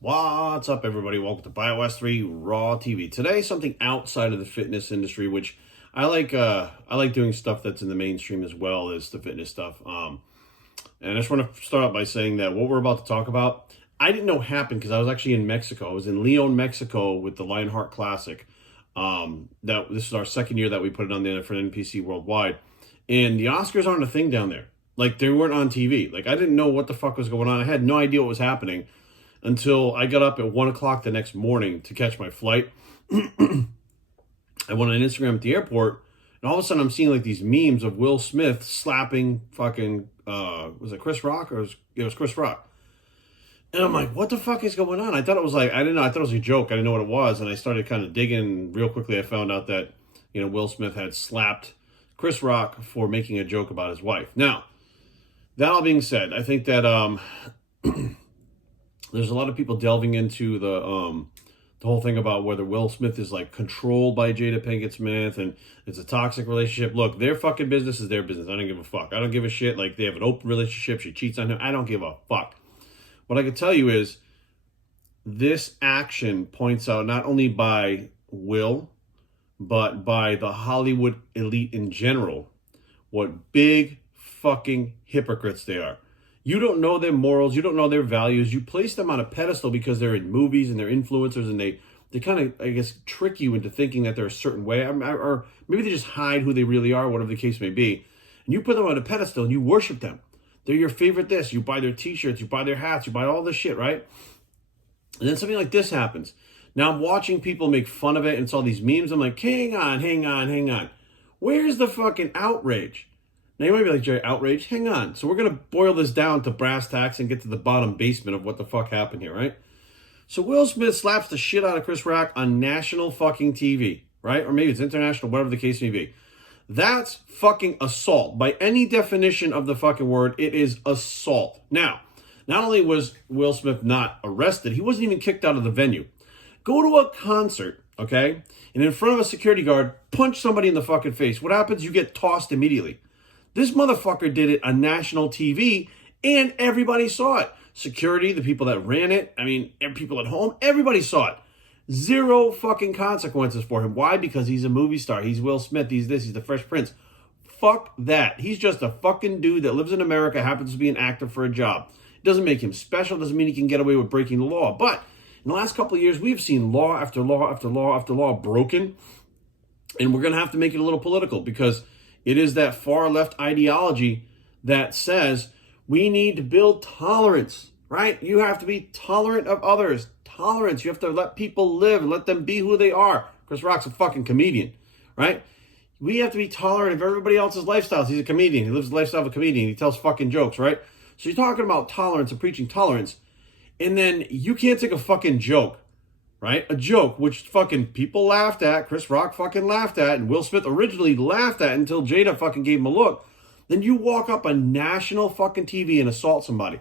What's up, everybody? Welcome to BioS 3 Raw TV. Today, something outside of the fitness industry, which I like. I like doing stuff that's in the mainstream as well as the fitness stuff. And I just want to start out by saying that what we're about to talk about, I didn't know happened because I was actually in Mexico. I was in Leon, Mexico, with the Lionheart Classic. That this is our second year that we put it on the for NPC worldwide, and the Oscars aren't a thing down there. Like, they weren't on TV. Like, I didn't know what the fuck was going on. I had no idea what was happening until I got up at 1 o'clock the next morning to catch my flight. I went on Instagram at the airport, and all of a sudden I'm seeing like these memes of Will Smith slapping fucking, was it Chris Rock? It was Chris Rock. And I'm like, what the fuck is going on? I thought it was like, I didn't know. I thought it was a joke. I didn't know what it was. And I started kind of digging real quickly. I found out that, Will Smith had slapped Chris Rock for making a joke about his wife. Now, that all being said, I think that, there's a lot of people delving into the whole thing about whether Will Smith is like controlled by Jada Pinkett Smith and it's a toxic relationship. Look, their fucking business is their business. I don't give a fuck. I don't give a shit. Like, they have an open relationship. She cheats on him. I don't give a fuck. What I can tell you is this action points out not only by Will, but by the Hollywood elite in general, what big fucking hypocrites they are. You don't know their morals. You don't know their values. You place them on a pedestal because they're in movies and they're influencers, and they kind of, I guess, trick you into thinking that they're a certain way. Or maybe they just hide who they really are, whatever the case may be. And you put them on a pedestal and you worship them. They're your favorite this. You buy their t-shirts. You buy their hats. You buy all this shit, right? And then something like this happens. Now I'm watching people make fun of it, and it's all these memes. I'm like, hang on. Where's the fucking outrage? Now, you might be like, Jerry, outrage? Hang on. So we're going to boil this down to brass tacks and get to the bottom basement of what the fuck happened here, right? So Will Smith slaps the shit out of Chris Rock on national fucking TV, right? Or maybe it's international, whatever the case may be. That's fucking assault. By any definition of the fucking word, it is assault. Now, not only was Will Smith not arrested, he wasn't even kicked out of the venue. Go to a concert, okay? And in front of a security guard, punch somebody in the fucking face. What happens? You get tossed immediately. This motherfucker did it on national TV, and everybody saw it. Security, the people that ran it, people at home, everybody saw it. Zero fucking consequences for him. Why? Because he's a movie star. He's Will Smith. He's this. He's the Fresh Prince. Fuck that. He's just a fucking dude that lives in America, happens to be an actor for a job. It doesn't make him special. Doesn't mean he can get away with breaking the law. But in the last couple of years, we've seen law after law after law after law broken, and we're going to have to make it a little political because it is that far left ideology that says we need to build tolerance, right? You have to be tolerant of others. Tolerance. You have to let people live and let them be who they are. Chris Rock's a fucking comedian, right? We have to be tolerant of everybody else's lifestyles. He's a comedian. He lives the lifestyle of a comedian. He tells fucking jokes, right? So you're talking about tolerance and preaching tolerance, and then you can't take a fucking joke, right? A joke which fucking people laughed at, Chris Rock fucking laughed at, and Will Smith originally laughed at until Jada fucking gave him a look. Then you walk up on national fucking TV and assault somebody.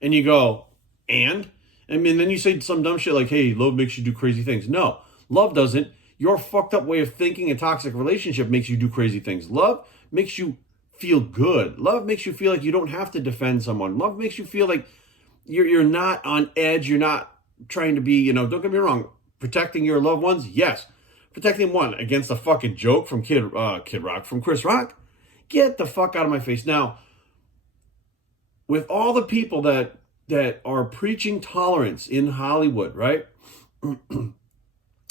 And you go, and? Then you say some dumb shit like, hey, love makes you do crazy things. No, love doesn't. Your fucked up way of thinking and toxic relationship makes you do crazy things. Love makes you feel good. Love makes you feel like you don't have to defend someone. Love makes you feel like you're not on edge. You're not trying to be, don't get me wrong, protecting your loved ones, yes. Protecting one against a fucking joke from Kid Rock, from Chris Rock, get the fuck out of my face. Now, with all the people that are preaching tolerance in Hollywood, right?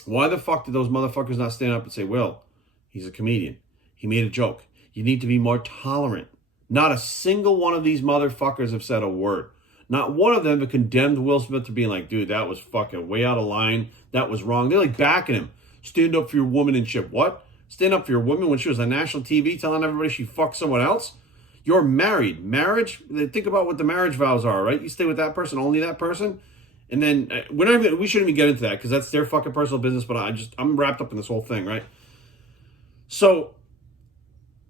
Why the fuck did those motherfuckers not stand up and say, Will, he's a comedian. He made a joke. You need to be more tolerant. Not a single one of these motherfuckers have said a word. Not one of them have condemned Will Smith to being like, dude, that was fucking way out of line. That was wrong. They're like backing him. Stand up for your woman and shit. What? Stand up for your woman when she was on national TV telling everybody she fucked someone else? You're married. Marriage, think about what the marriage vows are, right? You stay with that person, only that person. And then, we shouldn't even get into that because that's their fucking personal business, but I'm wrapped up in this whole thing, right? So,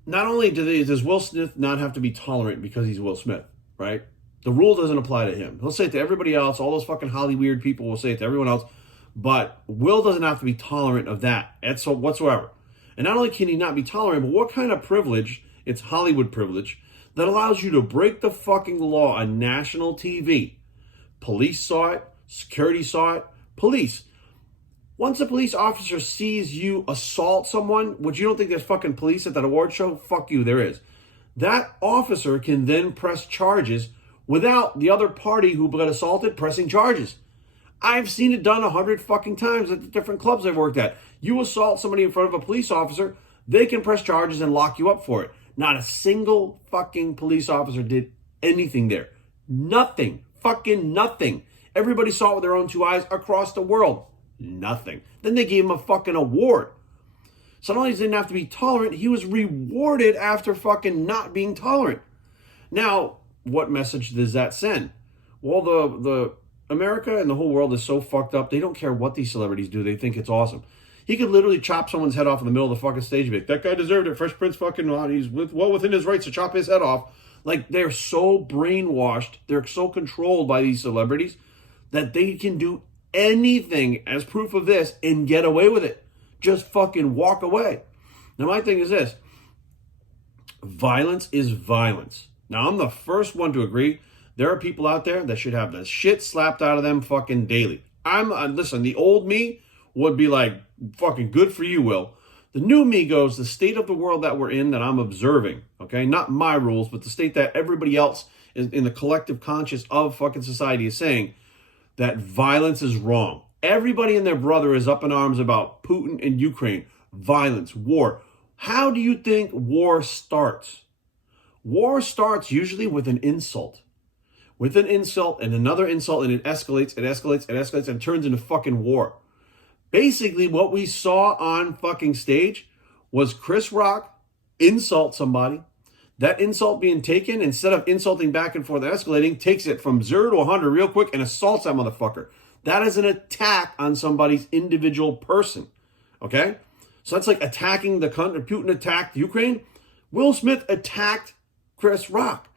not only does Will Smith not have to be tolerant because he's Will Smith, right? The rule doesn't apply to him. He'll say it to everybody else. All those fucking Holly weird people will say it to everyone else. But Will doesn't have to be tolerant of that whatsoever. And not only can he not be tolerant, but what kind of privilege, it's Hollywood privilege, that allows you to break the fucking law on national TV. Police saw it. Security saw it. Police. Once a police officer sees you assault someone, which you don't think there's fucking police at that award show, fuck you, there is. That officer can then press charges without the other party who got assaulted pressing charges. I've seen it done 100 fucking times at the different clubs I've worked at. You assault somebody in front of a police officer, they can press charges and lock you up for it. Not a single fucking police officer did anything there. Nothing. Fucking nothing. Everybody saw it with their own two eyes across the world. Nothing. Then they gave him a fucking award. So not only didn't have to be tolerant, he was rewarded after fucking not being tolerant. Now, what message does that send? Well, the America and the whole world is so fucked up, they don't care what these celebrities do. They think it's awesome. He could literally chop someone's head off in the middle of the fucking stage and be like, that guy deserved it. Fresh Prince fucking, he's well within his rights to chop his head off. Like, they're so brainwashed, they're so controlled by these celebrities that they can do anything as proof of this and get away with it. Just fucking walk away. Now, my thing is this. Violence is violence. Now, I'm the first one to agree. There are people out there that should have the shit slapped out of them fucking daily. Listen, the old me would be like, fucking good for you, Will. The new me goes, the state of the world that we're in, that I'm observing, okay? Not my rules, but the state that everybody else in the collective conscious of fucking society is saying, that violence is wrong. Everybody and their brother is up in arms about Putin and Ukraine. Violence, war. How do you think war starts? War starts usually with an insult. With an insult and another insult, and it escalates, and it turns into fucking war. Basically, what we saw on fucking stage was Chris Rock insult somebody. That insult being taken, instead of insulting back and forth and escalating, takes it from 0 to 100 real quick and assaults that motherfucker. That is an attack on somebody's individual person. Okay? So that's like attacking the country. Putin attacked Ukraine. Will Smith attacked Chris Rock.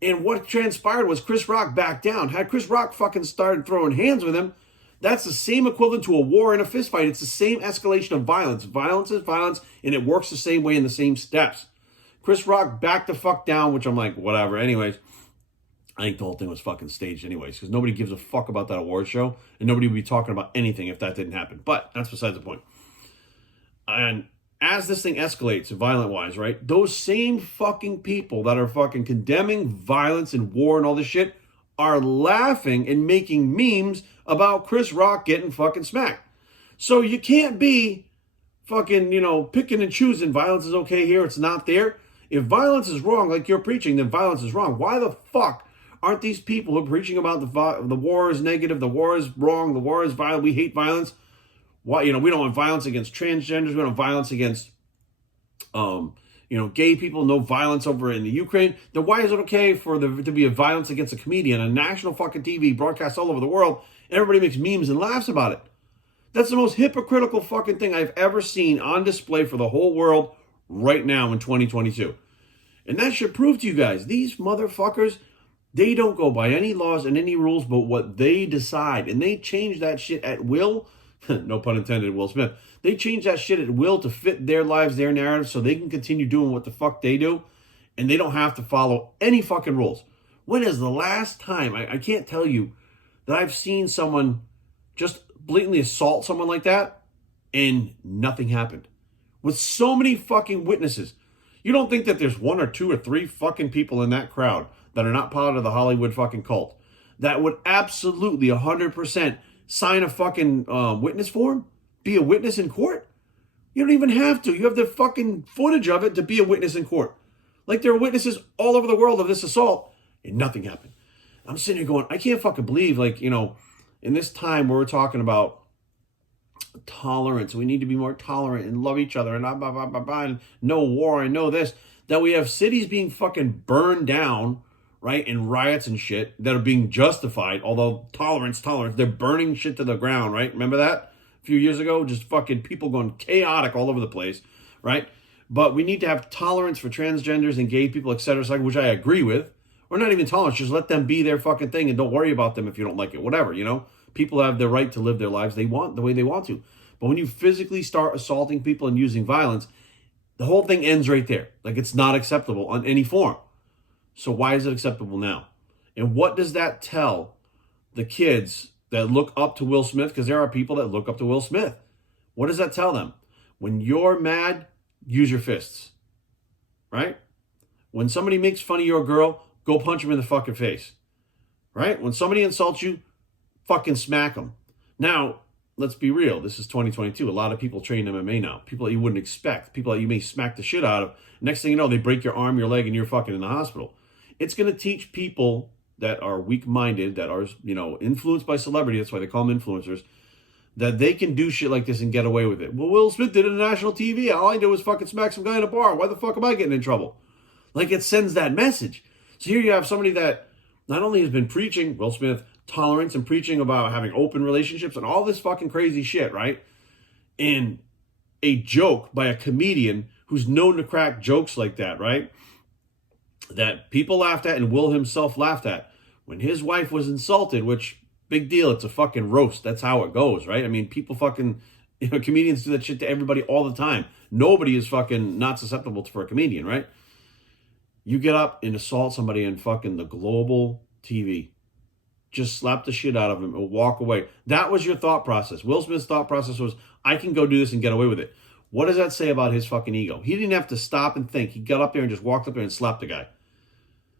And what transpired was Chris Rock backed down. Had Chris Rock fucking started throwing hands with him, that's the same equivalent to a war and a fist fight. It's the same escalation of violence. Violence is violence, and it works the same way in the same steps. Chris Rock backed the fuck down, which I'm like, whatever. Anyways, I think the whole thing was fucking staged anyways, because nobody gives a fuck about that award show, and nobody would be talking about anything if that didn't happen. But that's besides the point. And as this thing escalates, violent-wise, right, those same fucking people that are fucking condemning violence and war and all this shit are laughing and making memes about Chris Rock getting fucking smacked. So you can't be fucking, picking and choosing. Violence is okay here, it's not there. If violence is wrong, like you're preaching, then violence is wrong. Why the fuck aren't these people who are preaching about the war is negative, the war is wrong, the war is violent, we hate violence? Why, we don't want violence against transgenders, we don't want violence against, gay people, no violence over in the Ukraine. Then why is it okay for there to be a violence against a comedian on national fucking TV, broadcast all over the world, and everybody makes memes and laughs about it? That's the most hypocritical fucking thing I've ever seen on display for the whole world right now in 2022. And that should prove to you guys, these motherfuckers, they don't go by any laws and any rules but what they decide. And they change that shit at will. No pun intended, Will Smith. They change that shit at will to fit their lives, their narrative, so they can continue doing what the fuck they do. And they don't have to follow any fucking rules. When is the last time, I can't tell you, that I've seen someone just blatantly assault someone like that and nothing happened? With so many fucking witnesses. You don't think that there's 1 or 2 or 3 fucking people in that crowd that are not part of the Hollywood fucking cult that would absolutely 100% sign a fucking witness form? Be a witness in court? You don't even have to. You have the fucking footage of it to be a witness in court. Like, there are witnesses all over the world of this assault and nothing happened. I'm sitting here going, I can't fucking believe, in this time where we're talking about tolerance, we need to be more tolerant and love each other and blah, blah, blah, blah, blah, and no war and no this, that we have cities being fucking burned down, right, and riots and shit that are being justified, although tolerance, they're burning shit to the ground, right? Remember that? A few years ago, just fucking people going chaotic all over the place, right? But we need to have tolerance for transgenders and gay people, etc., which I agree with. Or not even tolerance, just let them be their fucking thing and don't worry about them if you don't like it, whatever, People have the right to live their lives they want, the way they want to. But when you physically start assaulting people and using violence, the whole thing ends right there. Like, it's not acceptable on any form. So why is it acceptable now? And what does that tell the kids that look up to Will Smith, because there are people that look up to Will Smith. What does that tell them? When you're mad, use your fists, right? When somebody makes fun of your girl, go punch him in the fucking face, right? When somebody insults you, fucking smack them. Now, let's be real. This is 2022. A lot of people train MMA now. People that you wouldn't expect. People that you may smack the shit out of. Next thing you know, they break your arm, your leg, and you're fucking in the hospital. It's going to teach people that are weak-minded, that are, influenced by celebrity, that's why they call them influencers, that they can do shit like this and get away with it. Well, Will Smith did it on national TV. All I did was fucking smack some guy in a bar. Why the fuck am I getting in trouble? Like, it sends that message. So here you have somebody that not only has been preaching, Will Smith, tolerance and preaching about having open relationships and all this fucking crazy shit, right? And a joke by a comedian who's known to crack jokes like that, right? That people laughed at and Will himself laughed at. When his wife was insulted, which, big deal, it's a fucking roast. That's how it goes, right? I mean, people fucking, comedians do that shit to everybody all the time. Nobody is fucking not susceptible for a comedian, right? You get up and assault somebody in fucking the global TV. Just slap the shit out of him and walk away. That was your thought process. Will Smith's thought process was, I can go do this and get away with it. What does that say about his fucking ego? He didn't have to stop and think. He got up there and just walked up there and slapped the guy.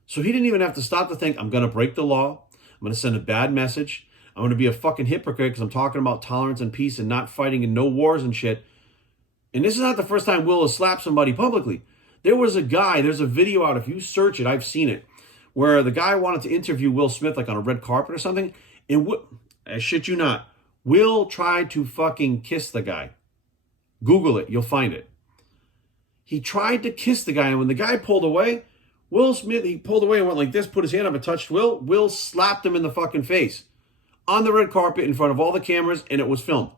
So he didn't even have to stop to think, I'm going to break the law. I'm going to send a bad message. I'm going to be a fucking hypocrite because I'm talking about tolerance and peace and not fighting and no wars and shit. And this is not the first time Will has slapped somebody publicly. There was a guy, there's a video out, if you search it, I've seen it, where the guy wanted to interview Will Smith like on a red carpet or something. And I shit you not, Will tried to fucking kiss the guy. Google it, you'll find it. He tried to kiss the guy, and when the guy pulled away, Will Smith, he pulled away and went like this, put his hand up and touched Will. Will slapped him in the fucking face on the red carpet in front of all the cameras, and it was filmed.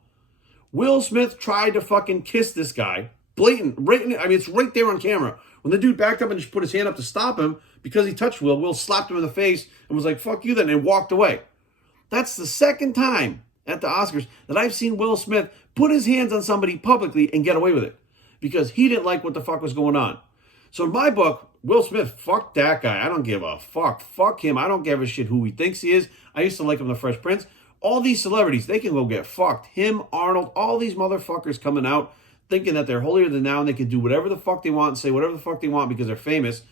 Will Smith tried to fucking kiss this guy. Blatant, it's right there on camera. When the dude backed up and just put his hand up to stop him because he touched Will, Will slapped him in the face and was like, fuck you then, and walked away. That's the second time at the Oscars that I've seen Will Smith put his hands on somebody publicly and get away with it because he didn't like what the fuck was going on. So in my book, Will Smith, fuck that guy. I don't give a fuck. Fuck him. I don't give a shit who he thinks he is. I used to like him in The Fresh Prince. All these celebrities, they can go get fucked. Him, Arnold, all these motherfuckers coming out thinking that they're holier than thou and they can do whatever the fuck they want and say whatever the fuck they want because they're famous.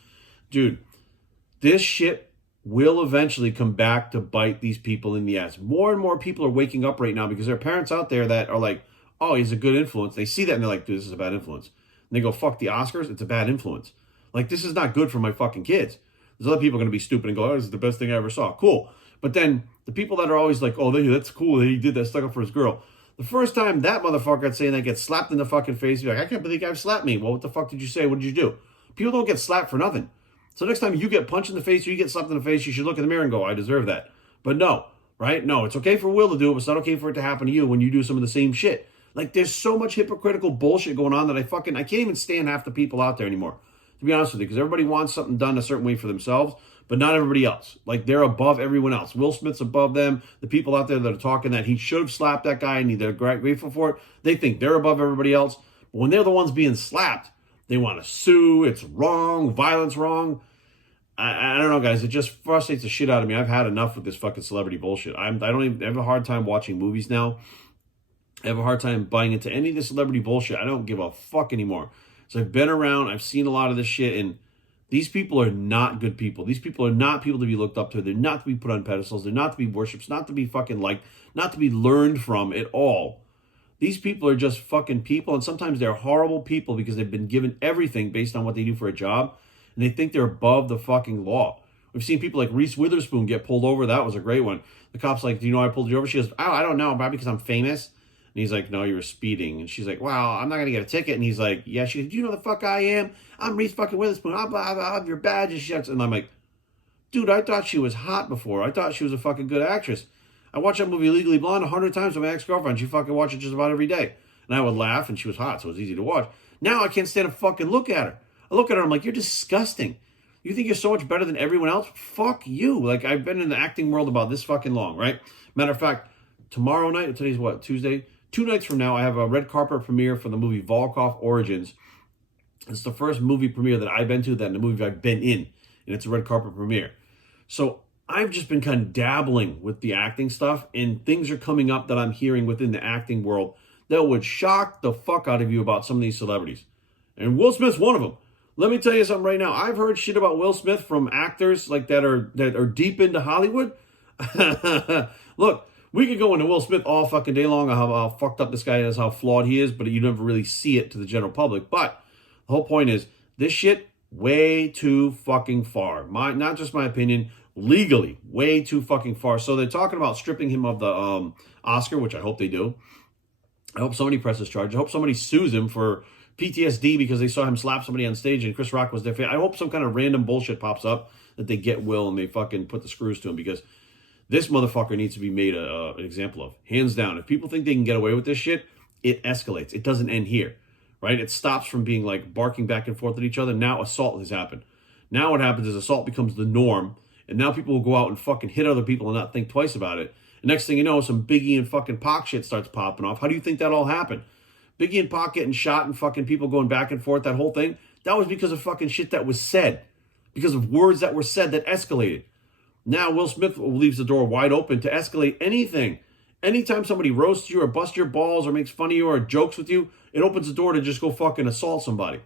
Dude, this shit will eventually come back to bite these people in the ass. More and more people are waking up right now because there are parents out there that are like, oh, he's a good influence. They see that and they're like, dude, this is a bad influence. And they go, fuck the Oscars, it's a bad influence. Like, this is not good for my fucking kids. There's other people going to be stupid and go, oh, this is the best thing I ever saw. Cool. But then the people that are always like, oh, that's cool that he did that, stuck up for his girl. The first time that motherfucker saying that gets slapped in the fucking face, you're like, I can't believe the guy slapped me. Well, what the fuck did you say? What did you do? People don't get slapped for nothing. So next time you get punched in the face or you get slapped in the face, you should look in the mirror and go, I deserve that. But no, right? No, it's okay for Will to do it, but it's not okay for it to happen to you when you do some of the same shit. Like, there's so much hypocritical bullshit going on that I can't even stand half the people out there anymore, to be honest with you, because everybody wants something done a certain way for themselves, but not everybody else. Like, they're above everyone else. Will Smith's above them. The people out there that are talking that he should have slapped that guy and they're grateful for it, they think they're above everybody else. But when they're the ones being slapped, they want to sue. It's wrong. Violence wrong. I don't know, guys. It just frustrates the shit out of me. I've had enough with this fucking celebrity bullshit. I have a hard time watching movies now. I have a hard time buying into any of this celebrity bullshit. I don't give a fuck anymore. So I've been around. I've seen a lot of this shit, and these people are not good people. These people are not people to be looked up to. They're not to be put on pedestals. They're not to be worshipped. Not to be fucking liked. Not to be learned from at all. These people are just fucking people, and sometimes they're horrible people because they've been given everything based on what they do for a job, and they think they're above the fucking law. We've seen people like Reese Witherspoon get pulled over. That was a great one. The cop's like, do you know I pulled you over? She goes, oh, I don't know, probably because I'm famous. And he's like, no, you were speeding. And she's like, well, I'm not going to get a ticket. And he's like, yeah. She goes, do you know the fuck I am? I'm Reese fucking Witherspoon. I'll have your badge and shit. And I'm like, dude, I thought she was hot before. I thought she was a fucking good actress. I watched that movie Legally Blonde 100 times with my ex-girlfriend. She fucking watched it just about every day. And I would laugh, and she was hot, so it was easy to watch. Now I can't stand to fucking look at her. I look at her, I'm like, you're disgusting. You think you're so much better than everyone else? Fuck you. Like, I've been in the acting world about this fucking long, right? Matter of fact, tomorrow night, today's what, Tuesday? 2 nights from now, I have a red carpet premiere for the movie Volkov Origins. It's the first movie premiere that I've been to, that in the movie I've been in. And it's a red carpet premiere. So I've just been kind of dabbling with the acting stuff, and things are coming up that I'm hearing within the acting world that would shock the fuck out of you about some of these celebrities. And Will Smith's one of them. Let me tell you something right now. I've heard shit about Will Smith from actors like that are deep into Hollywood. Look, we could go into Will Smith all fucking day long, how fucked up this guy is, how flawed he is, but you never really see it to the general public. But the whole point is, this shit way too fucking far. Not just my opinion, legally way too fucking far. So they're talking about stripping him of the Oscar, which I hope they do. I hope somebody presses charge. I hope somebody sues him for PTSD because they saw him slap somebody on stage and Chris Rock was there. I hope some kind of random bullshit pops up that they get Will and they fucking put the screws to him, because this motherfucker needs to be made an example of. Hands down. If people think they can get away with this shit, it escalates. It doesn't end here, right? It stops from being like barking back and forth at each other. Now assault has happened. Now what happens is assault becomes the norm, and now people will go out and fucking hit other people and not think twice about it. And next thing you know, some Biggie and fucking Pac shit starts popping off. How do you think that all happened? Biggie and Pac getting shot and fucking people going back and forth, that whole thing, that was because of fucking shit that was said. Because of words that were said that escalated. Now Will Smith leaves the door wide open to escalate anything. Anytime somebody roasts you or busts your balls or makes fun of you or jokes with you, it opens the door to just go fucking assault somebody.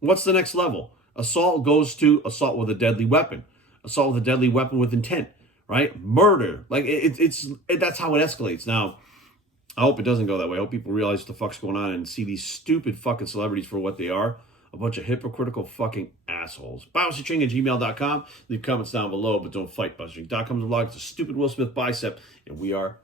What's the next level? Assault goes to assault with a deadly weapon. Assault with a deadly weapon with intent, right? Murder. Like, that's how it escalates. Now, I hope it doesn't go that way. I hope people realize what the fuck's going on and see these stupid fucking celebrities for what they are. A bunch of hypocritical fucking assholes. BiosTring@gmail.com. Leave comments down below, but don't fight. BiosTring.com is a vlog. It's a stupid Will Smith bicep, and we are